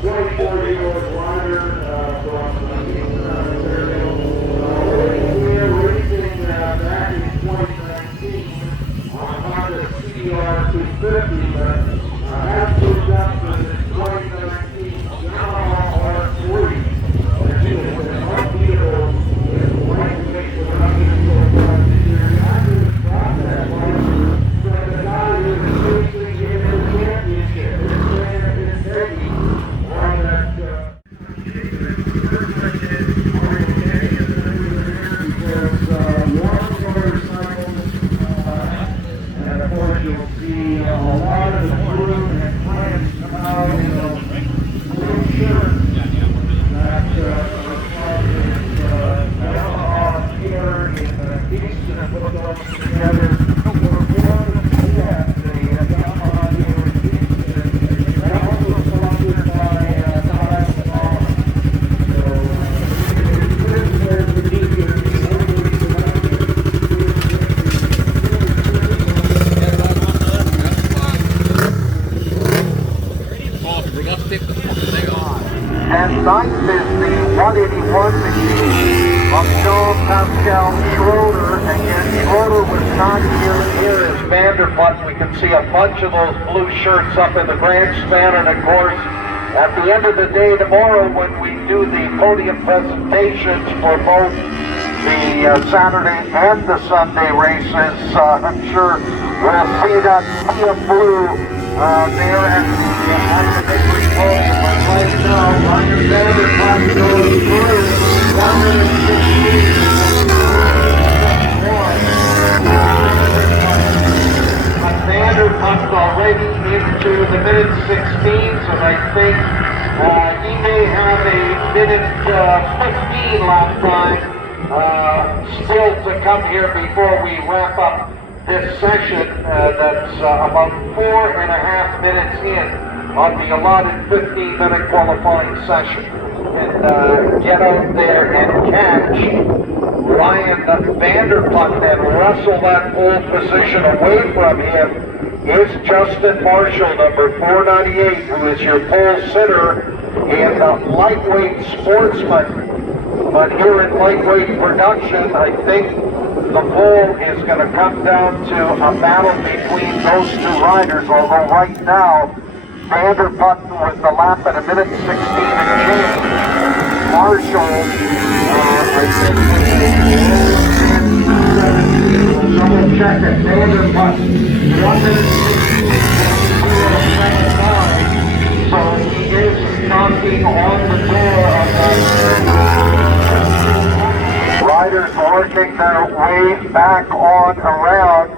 24-year-old rider from we're racing back in 2019 on Honda CBR 250, but has moved up for the 2019 Yamaha R3. Which is an unbeatable lightweight production so far this year. I just got that one from the guy who was racing in the championship. This man is Peggy on that. And of course you'll see a lot of the crew and clients come out in a blue shirt that Yamaha here in Kingston put those together for the Yamaha here in Kingston. They're also sponsored by and ninth is the 181 machine of Jean-Pascal Schroeder. Again, Schroeder was not here is Vanderputten. We can see a bunch of those blue shirts up in the grandstand, and of course, at the end of the day tomorrow, when we do the podium presentations for both the Saturday and the Sunday races, I'm sure we'll see that sea of blue there at the victory podium. But right now, Ryan Vanderputten goes through 116. Vanderputten's already into the minute 16s, and I think he may have a minute 15 lap time still to come here before we wrap up this session that's about 4.5 minutes in on the allotted 15-minute qualifying session. And get out there and catch Ryan Vanderputten and wrestle that pole position away from him is Justin Marshall, number 498, who is your pole sitter in lightweight sportsman. But here in lightweight production, I think the pole is going to come down to a battle between those two riders, although right now, Vanderputten with the lap at a minute 16 and change. Marshall, I think, we'll double check it. Vanderputten, 1 minute 16, so he is knocking on the door of that. Riders working their way back on around.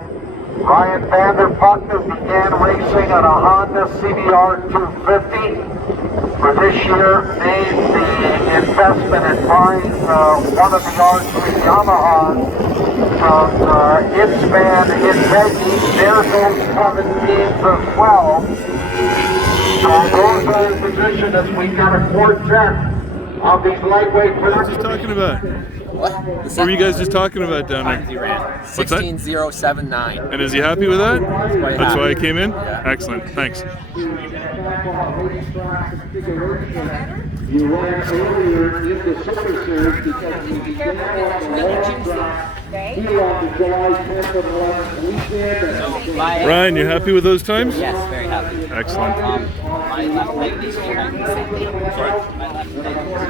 Ryan Vanderputten, who began racing on a Honda CBR 250, for this year made the investment in buying one of the R3 Yamahas from its van in Peggy. There's those 17s as well. So those are in position as we got a quartet of these lightweight productions. What are you talking about? What? What were you guys just talking about down there? He ran What's that? 16079. And is he happy with that? That's why I came in? Yeah. Excellent, thanks. You ran earlier in the Super Series because we began on the long track here on the July 10th and 11th weekend. Ryan, you happy with those times? Yes, very happy. Excellent. My left leg needs to be kind of the same thing. Sorry. My left leg needs to be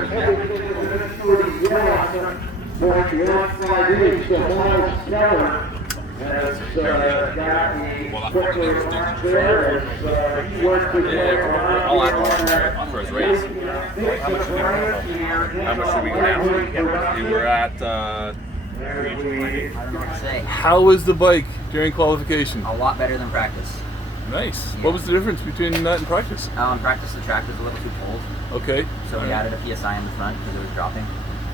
for his race. How much did we go down? We were at 320. I don't know what to say. How was the bike during qualification? A lot better than practice. Nice. Yeah. What was the difference between that and practice? Practice, the track was a little too cold, Okay. so we added a PSI in the front because it was dropping.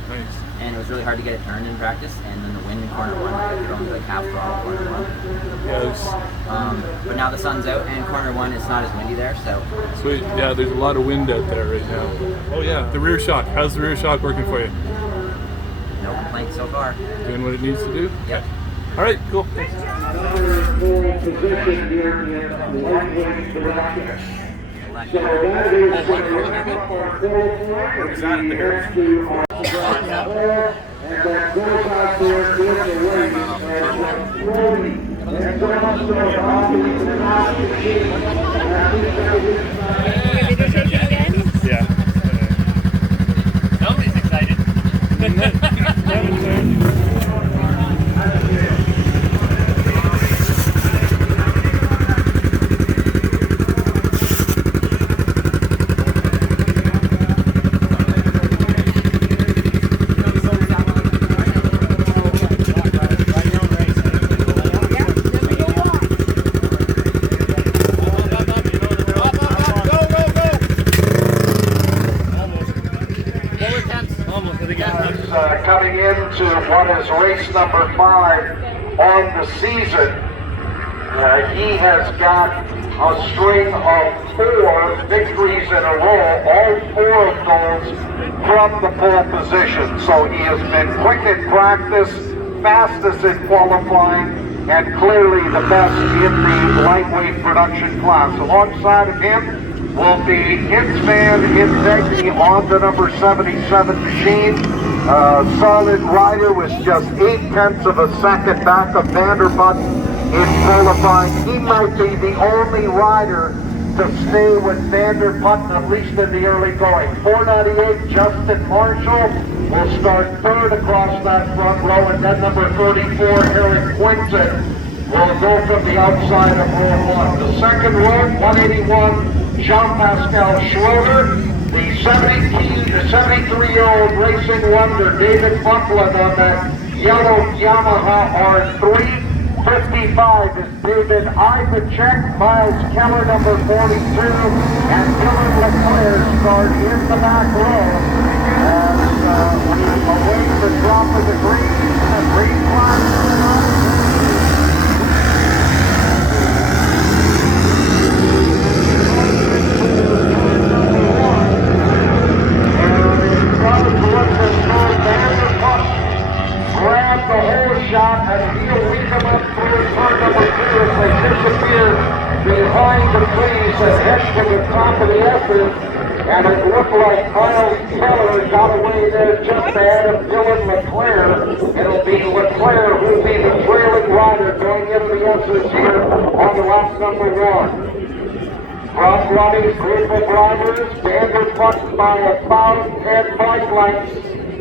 Nice. And it was really hard to get it turned in practice, and then the wind in corner one, like you're only like half throttle corner one. Yes. But now the sun's out and corner one, it's not as windy there, so. Sweet. Yeah, there's a lot of wind out there right now. Oh yeah, the rear shock. How's the rear shock working for you? No complaints so far. Doing what it needs to do? Yep. All right, cool. Another full position here in lightweight production. that So corner. that is Oh, one corner there, Bill? Where was that at the Harrison? and then goes out there in the lane and slowly and then also obviously the last machine Okay, video shaking again? Yeah. Nobody's excited. coming into what is race number 5 on the season. He has got a string of 4 victories in a row, all 4 of those from the pole position. So he has been quick in practice, fastest in qualifying, and clearly the best in the lightweight production class. Alongside of him will be Hinsman Hidegni on the number 77 machine. Solid rider with just 0.8 of a second back of Vanderputten in qualifying. He might be the only rider to stay with Vanderputten, at least in the early going. 498, Justin Marshall will start third across that front row, and then number 34, Eric Quinton, will go from the outside of row 1. The second row, 181, Jean-Pascal Schroeder. The 73-year-old racing wonder, David Buckland, on that yellow Yamaha R3. 55 is David Ivacek, Miles Keller, number 42, and Dylan Leclerc start in the back row as we await the drop of the green flag. Grab the whole shot and he'll lead them up through turn number 2 as they disappear behind the trees and head to the top of the S's. And it looked like Miles Keller got away there just ahead of Dylan Leclerc. It'll be Leclerc who'll be the trailing rider going into the S's here on the lap number 1. Front running group of riders, Vanderputten by about 10 bike lengths.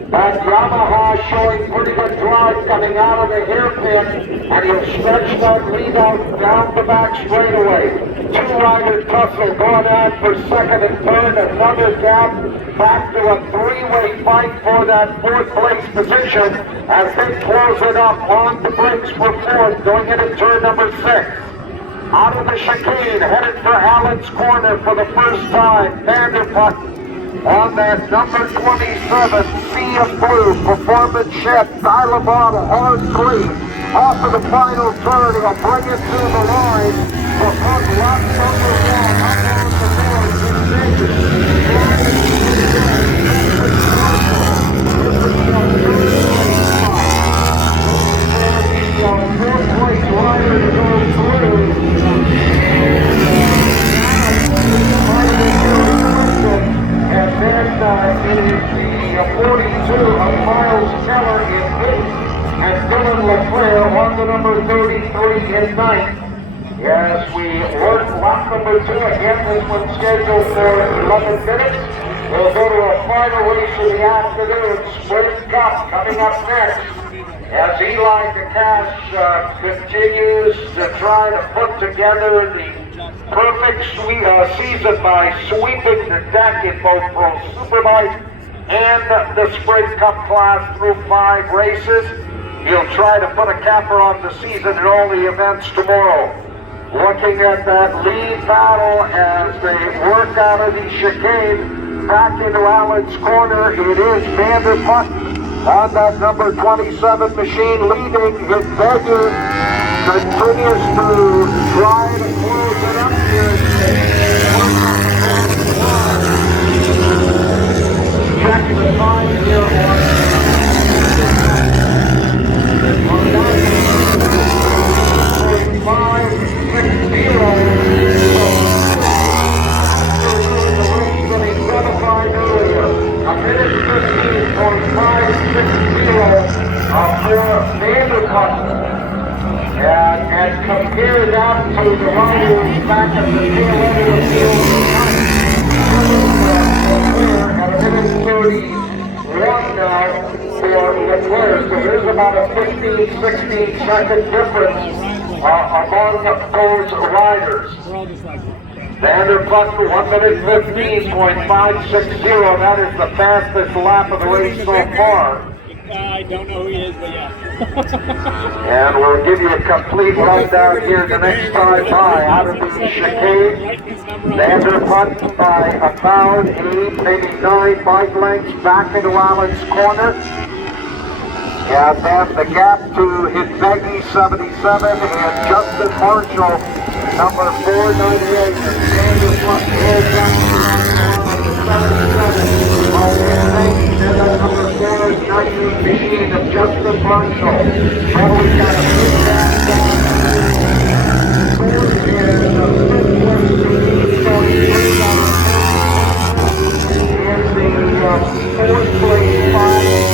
That Yamaha showing pretty good drive coming out of the hairpin, and he'll stretch that lead out down the back straightaway. 2-rider tussle going on for second and third, another gap back to a 3-way fight for that 4th place position as they close it up on the brakes for 4th going into turn number 6. Out of the chicane, headed for Allen's Corner for the first time, Vanderputten on that number 27, Sea of Blue, Performance Shed, Dilavada, R3, off of the final turn, he'll bring it to the line, to put lap number 1 up on the board, the 4th place rider to go through, and then it is the 42 of Miles Keller in 8th, and Dylan Leclerc on the number 33 in 9th. As we work lap number 2, again this one's scheduled for 11 minutes. We'll go to a final race of the afternoon, Sprint Cup, coming up next. As Eli DeCash continues to try to put together the perfect season by sweeping the deck in both Pro Superbike and the Sprint Cup class through 5 races. He'll try to put a capper on the season in all the events tomorrow. Looking at that lead battle as they work out of the chicane back into Allen's Corner, it is Vanderputten on that number 27 machine leading. Hidegni continues to try to close it up here. Check the time here on that. 5-6-0. At a minute 31 now for Leclerc. So there's about a 15, 16 second difference among those riders. Vanderputten 1 minute 15.560. That is the fastest lap of the race so far. I don't know who he is, but yeah. And we'll give you a complete rundown here the next time by. Out of the chicane, Vanderputten by about 8, maybe 9 bike lengths back into Allen's corner. And then the gap to Hidvegi 77 and Justin Marshall, number 498. Vanderputten goes down to 77. And then number 498 machine of Justin Marshall. Now we've got a big gap down. Fourth and fifth place machine going through down. And the fourth place 5.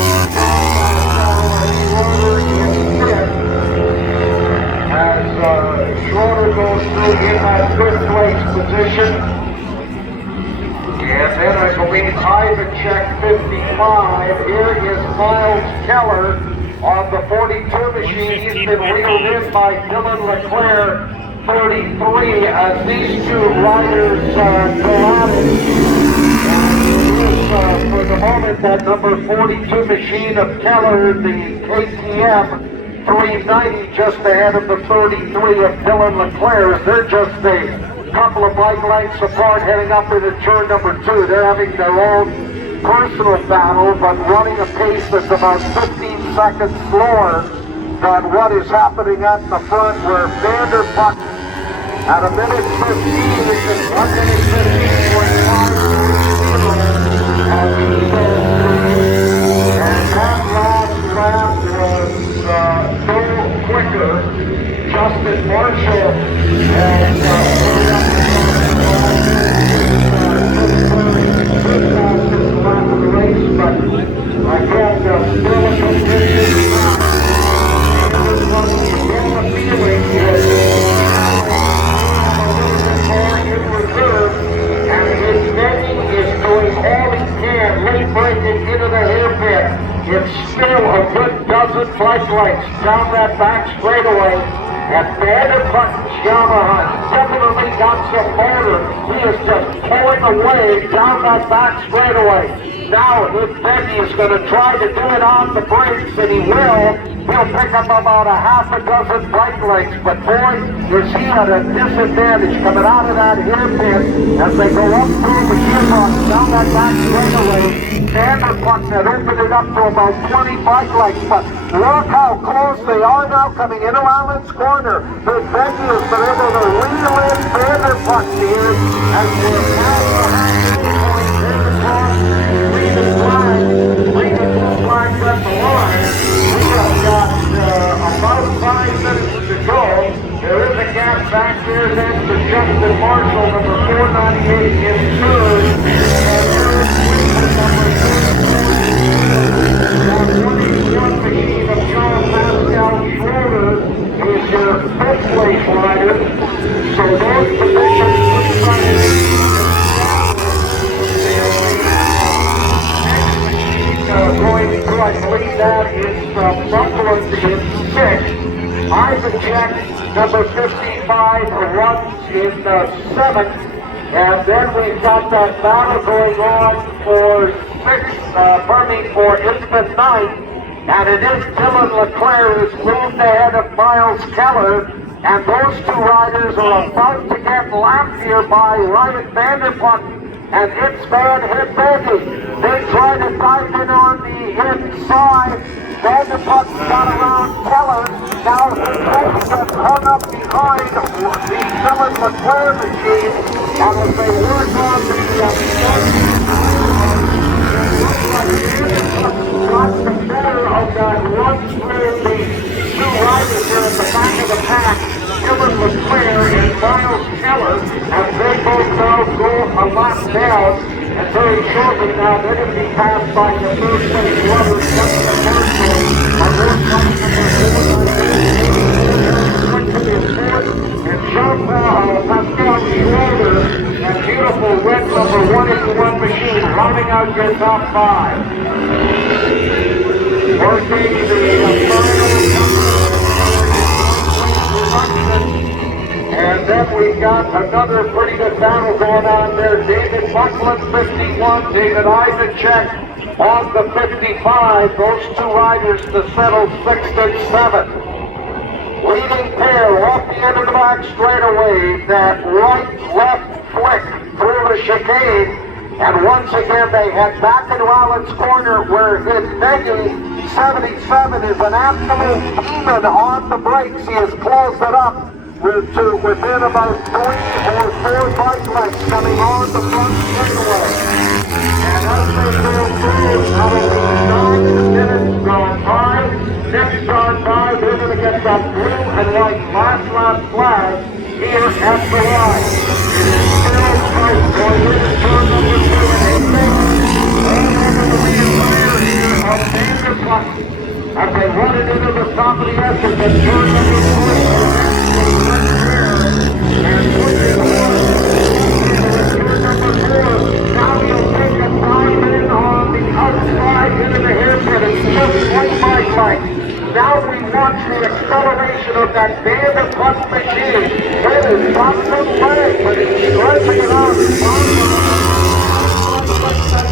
Schroeder goes through in that fifth place position. And then I believe Ivanchek 55. Here is Miles Keller on the 42 machine. He's been reeled in by Dylan Leclerc 33 as these two riders go at it. For the moment, that number 42 machine of Keller, the KTM 390, just ahead of the 33 of Dylan Leclerc. They're just a couple of bike lengths apart heading up into turn number 2. They're having their own personal battle, but running a pace that's about 15 seconds slower than what is happening at the front, where Vanderputten at a minute 15, which is 1 minute 15.5. And that last lap was no quicker. Justin Marshall has fastest lap of the race, but again, still a competition. The feeling is in reserve, and his netting is doing all he can, late breaking into the hairpin. It's still a good dozen bike lengths down that back straightaway. And Vanderputten's Yamaha definitely got some motor. He is just pulling away down that back straightaway. Now Hidvegi is going to try to do it on the brakes, and he will. He'll pick up about a half a dozen bike lengths, but boy, is he at a disadvantage coming out of that hairpin as they go up through the gearbox down that back straightaway. Vanderputten had opened it up to about 20 bike lengths, but look how close they are now coming into Allen's corner. Hidvegi has been able to reel in Vanderputten here as we're past the halfway point. Green flags at the line. We have got about 5 minutes to go. There is a gap back there then to Justin Marshall, number 498 in third. And third is number 21 machine of John Pascal Schroeder is your fifth place rider. So those positions going through, I believe that is Buffalo in 6th. Ivanchek, number 55, runs in 7th. And then we've got that battle going on for 6th, for instant 9th. And it is Dylan Leclerc who's moved ahead of Miles Keller. And those two riders are about to get lapped here by Ryan Vanderputten and it's Van Hidvegi. They try to dive in on the inside. Vanderputten got around Keller. Now Hidvegi gets hung up behind the Dylan Leclerc machine. And as they work on got the better of that run through the two riders here at the back of the pack. Dylan Leclerc and Miles Keller, as they both now go a lap down, and very shortly now they're going to be passed by the third place runner, Justin Marshall, and they're coming to the fourth, and Pascal Schroeder beautiful red number 181 machine, rounding out your top 5. Working the and then we got another pretty good battle going on there. David Buckland, 51, David Eisencheck on the 55. Those two riders to settle 6th and 7th. Leading pair off the end of the back straightaway, that right-left flick through the chicane. And once again, they head back into Allen's corner where his Benny 77 is an absolute demon on the brakes. He has closed it up to within about 3 or 4 bike lengths coming on the front straightaway. And as they go through, that'll be 9 minutes gone by. Next gone by, they're going to get that blue and white last flag here at the line. Still tight going into turn number 2 and 8. All over the rear here of Vanderputten as they run it into the top of the exit at turn number 3. And pushing turn number 4. Now he'll take a dive in on the outside into the hairpin. It's just one bike length. Now we watch the acceleration of that Vanderputten machine. It is got some leg, but it's stretching it out.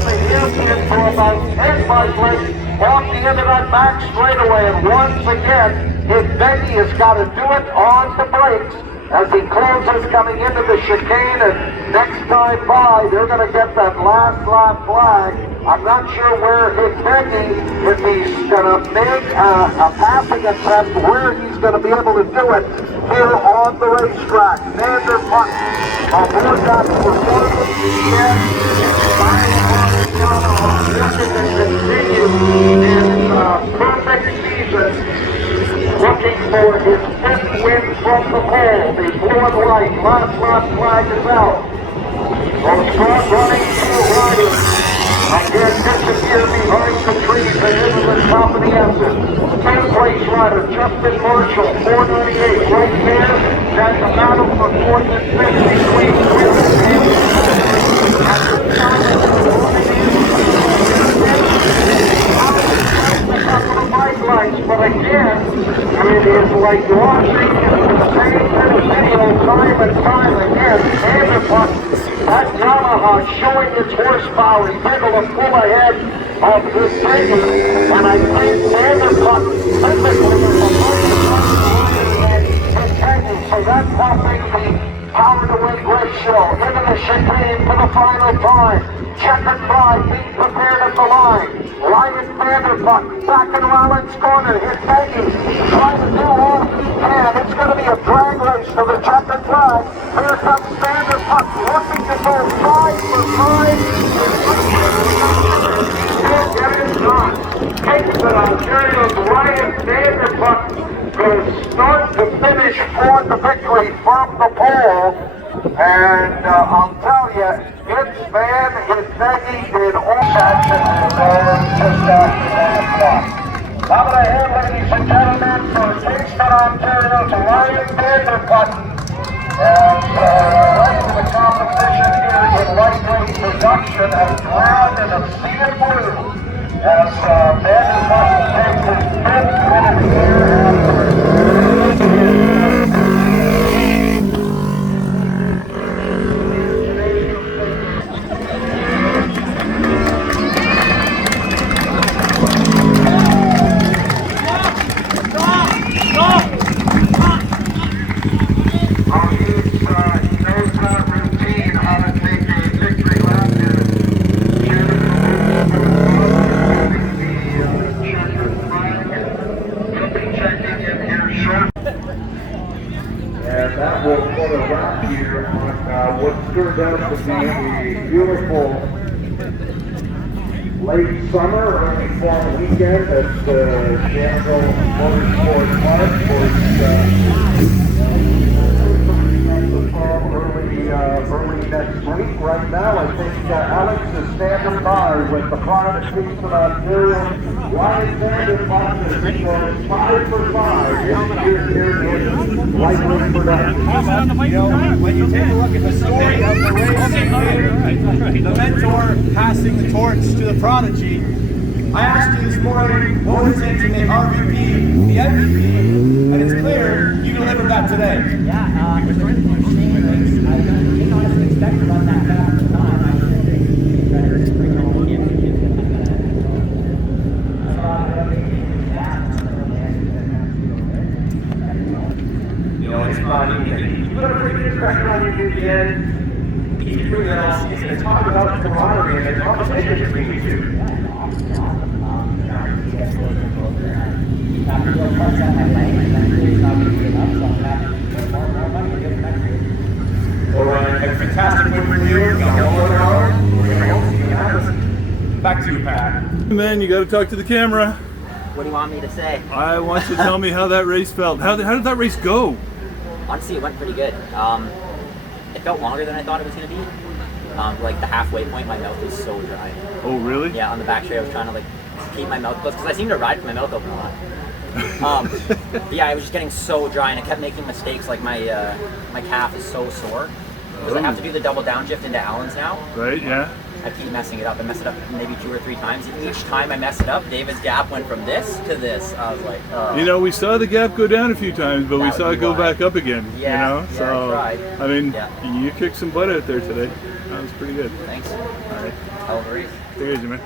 The hairpin for about 10 bike lengths off the end of that back straightaway. And once again, his Benny has got to do it on the brakes as he closes coming into the chicane. And next time by, they're going to get that last lap flag. I'm not sure where his Benny, if he's going to make a passing attempt, where he's going to be able to do it here on the racetrack. Vanderputten aboard that performance perfect season, looking for his 5th win from the pole. The blue and white last lap flag is out. Those front running two riders again disappear behind the trees and into the top of the exit. 10th place rider Justin Marshall, 498, right there. That's the battle for 4th and 5th between Wilson but again, it is like watching the same video time and time again. Vanderputten, that Yamaha showing its horsepower. He's able to pull ahead of this thing, and I think Vanderputten physically is a much so that's helping the power-to-weight ratio into the chicane for the final time. Check and drive, being prepared at the line. Ryan Vanderputten back in Allen's corner. His Benny trying to do all he can. It's going to be a drag race for the check and drive. Here comes Vanderputten looking to go 5 for 5. He'll get it done. Takes it Ontario's Ryan Vanderputten goes start to finish for the victory from the pole. And I'll tell you, it's Van, his Benny did all that just after 1 o'clock. Coming ahead, ladies and gentlemen, for Kingston, Ontario's Ryan Vanderputten. And the rest of the competition here in lightweight production has drowned in a sea of blue as Vanderputten takes his 5th win of the year after turned out to be a beautiful late summer, early fall weekend at Shango Motorsport Park for fall early next week. Right now, I think Alex is standing by with the Vanderputten Ontario. Ryan Vanderputten is 5 for 5 this year here in Lightning production. You know, when you take a look at the story of the race, the mentor passing the torch to the prodigy, I asked you this morning what would it take to make RVP the MVP, and it's clear you delivered that today. Yeah, it's really interesting. I didn't honestly expect to run that fast at the time. I was trying to bring home the You know, it's fun. You put a pretty good pressure on your dude again. He's doing that all season. It's talking about camaraderie and competition between you two. Well, Ryan, a fantastic win for you. You got one more hour. Back to you, Pat. Man, you got to talk to the camera. What do you want me to say? I want you to tell me how that race felt. How did that race go? Honestly, it went pretty good. It felt longer than I thought it was going to be. Like the halfway point, my mouth was so dry. Oh, really? Yeah, on the back straight, I was trying to like keep my mouth closed because I seem to ride with my mouth open a lot. Yeah, I was just getting so dry, and I kept making mistakes. Like my calf is so sore because I have to do the double downshift into Allen's now. Right, yeah. I keep messing it up. I mess it up maybe 2 or 3 times. And each time I mess it up, David's gap went from this to this. I was like, oh. You know, we saw the gap go down a few times, but we That saw would it be go why. back up again. Yeah, you know, yeah, so I tried. I mean, Yeah. you kicked some butt out there today. That was pretty good. Thanks. All right, Hell of a race. take it easy, man.